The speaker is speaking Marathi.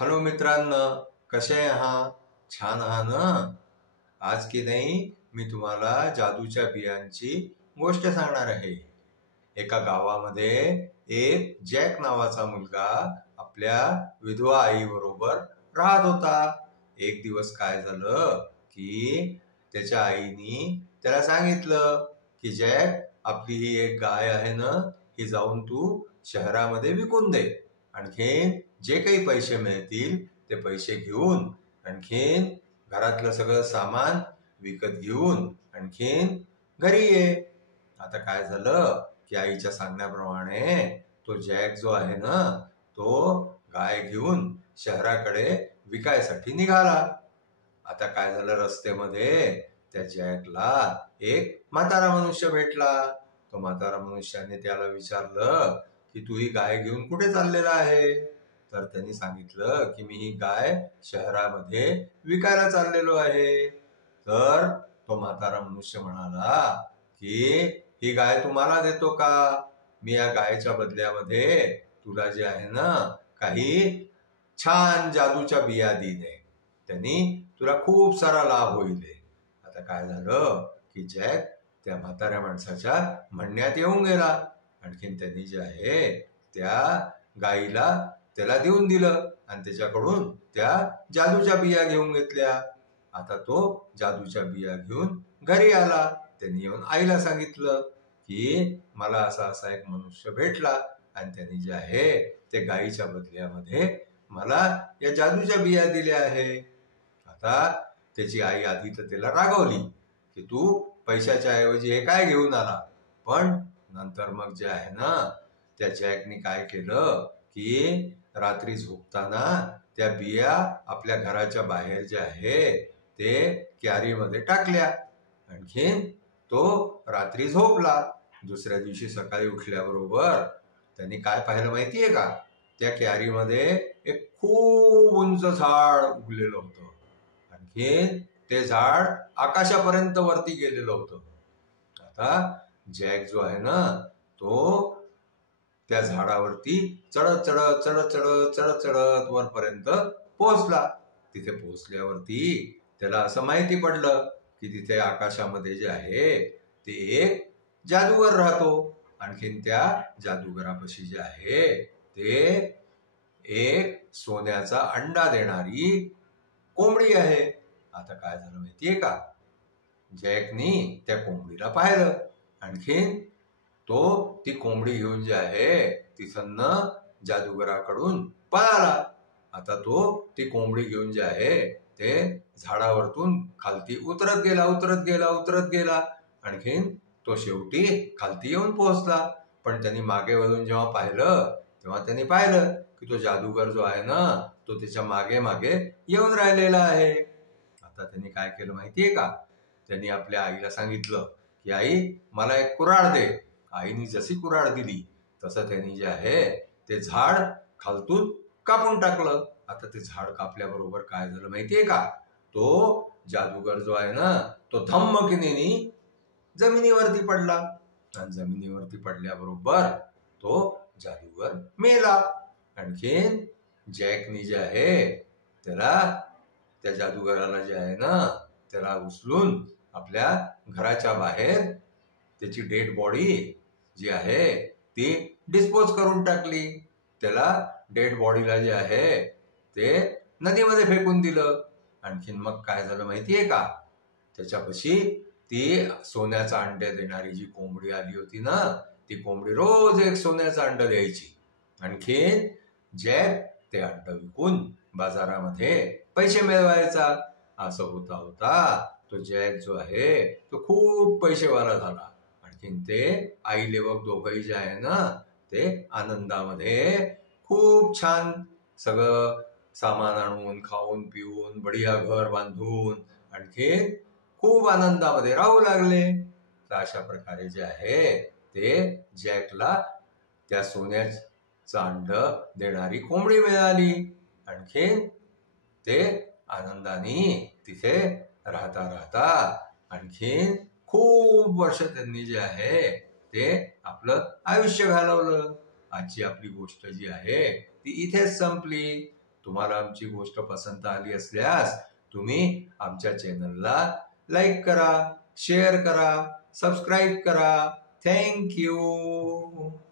हॅलो मित्रांनो, कसे आहात? छान आहात ना? आज की नाही मी तुम्हाला जादूच्या बियांची गोष्ट सांगणार आहे. एका गावामध्ये एक जॅक नावाचा मुलगा आपल्या विधवा आई बरोबर राहत होता. एक दिवस काय झालं की त्याच्या आईनी त्याला सांगितलं की जॅक, आपली ही एक गाय आहे ना, ही जाऊन तू शहरामध्ये विकून दे. आणखीन जे काही पैसे मिळतील ते पैसे घेऊन आणखीन घरातलं सगळं सामान विकत घेऊन आणखीन घरी ये. आता काय झालं की आईच्या सांगण्याप्रमाणे तो जॅक जो आहे ना, तो गाय घेऊन शहराकडे विकायसाठी निघाला. आता काय झालं, रस्त्यामध्ये त्या जॅकला एक म्हातारा मनुष्य भेटला. तो म्हातारा मनुष्याने त्याला विचारलं की तू ही गाय घेऊन कुठे चाललेला आहे? तर त्यांनी सांगितलं की मी ही गाय शहरामध्ये विकायला चाललेलो आहे. तर तो म्हातारा मनुष्य म्हणाला की ही गाय तुम्हाला देतो का? मी या गायच्या बदल्यामध्ये तुला जे आहे ना, काही छान जादूच्या बिया दिले, त्यांनी तुला खूप सारा लाभ होईल. आता काय झालं की जॅक त्या म्हाताऱ्या माणसाच्या म्हणण्यात येऊन गेला. आणखीन त्यांनी जे आहे त्या गाईला त्याला देऊन दिलं आणि त्याच्याकडून त्या जादूच्या बिया घेऊन घेतल्या. आता तो जादूच्या बिया घेऊन घरी आला. त्यांनी येऊन आईला सांगितलं की मला असा असा एक मनुष्य भेटला आणि त्यांनी जे आहे ते गाईच्या बदल्यामध्ये मला या जादूच्या बिया दिल्या आहे. आता त्याची आई आधी तर त्याला रागवली की तू पैशाच्या ऐवजी हे काय घेऊन आला. पण नंतर मग जे आहे ना, त्या जॅकने काय केलं की रात्री झोपताना त्या बिया आपल्या घराच्या बाहेर जे आहे ते क्यारीमध्ये टाकल्या. आणखीन तो रात्री झोपला. दुसऱ्या दिवशी सकाळी उठल्याबरोबर त्यांनी काय पाहिलं माहितीये का? त्या क्यारीमध्ये एक खूप उंच झाड उगलेलं होतं. आणखीन ते झाड आकाशापर्यंत वरती गेलेलं होतं. आता जॅक जो आहे ना, तो त्या झाडावरती चढत चढत चढत चढत चढत चढत वरपर्यंत पोहोचला. तिथे पोहोचल्यावरती त्याला असं माहिती पडलं की तिथे आकाशामध्ये जे आहे ते एक जादूगर राहतो. आणखीन त्या जादूगरापाशी जे आहे ते एक सोन्याचा अंडा देणारी कोंबडी आहे. आता काय झालं माहितीये का? जॅकनी त्या कोंबडीला पाहिलं. आणखीन तो ती कोंबडी घेऊन जे आहे तिथं जादूगराकडून पळाला. आता तो ती कोंबडी घेऊन जे आहे ते झाडावरतून खालती उतरत गेला उतरत गेला उतरत गेला. आणखीन तो शेवटी खालती येऊन पोहोचला. पण त्यांनी मागे वळून जेव्हा पाहिलं तेव्हा त्यांनी पाहिलं की तो जादूगर जो आहे ना, तो त्याच्या मागे मागे येऊन राहिलेला आहे. आता त्यांनी काय केलं माहितीये का? त्यांनी आपल्या आईला सांगितलं की आई, मला एक कुऱ्हाड दे. आईने जशी कुऱ्हाड दिली तसं त्यांनी जे आहे ते झाड खालतून कापून टाकलं. आता ते झाड कापल्याबरोबर काय झालं माहितीये का? तो जादूगर जो आहे ना, तो धम्मकिनीने जमिनीवरती पडला आणि जमिनीवरती पडल्याबरोबर तो जादूगर मेला. आणखीन जॅकनी जे आहे त्याला, त्या जादूगराला जे आहे ना, त्याला उचलून आपल्या घराच्या बाहेर त्याची डेड बॉडी जी आहे ती डिस्पोज करून टाकली. त्याला डेड बॉडीला जे आहे ते नदीमध्ये फेकून दिलं. आणखीन मग काय झालं माहितीये का? त्याच्यापाशी ती सोन्याचा अंडे देणारी जी कोंबडी आली होती ना, ती कोंबडी रोज एक सोन्याचं अंड द्यायची. आणखीन जॅक ते अंड विकून बाजारामध्ये पैसे मिळवायचा. असं होता होता तो जॅक जो आहे तो खूप पैसेवाला झाला. आणखीन ते आई लेवक दोघंही जे आहे ना, ते आनंदामध्ये खूप छान सगळं सामान आणून खाऊन पिऊन बढिया घर बांधून आणखीन खूप आनंदामध्ये राहू लागले. तर अशा प्रकारे जे आहे ते जॅकला त्या सोन्याचं अंड देणारी कोंबडी मिळाली. आणखीन ते आनंदाने तिथे राहता राहता आणखीन खूप वर्ष त्यांनी जे आहे ते आपलं आयुष्य घालवलं. आजची आपली गोष्ट जी आहे ती इथेच संपली. तुम्हाला आमची गोष्ट पसंत आली असल्यास तुम्ही आमच्या चॅनलला लाईक करा, शेअर करा, सबस्क्राईब करा. Thank you.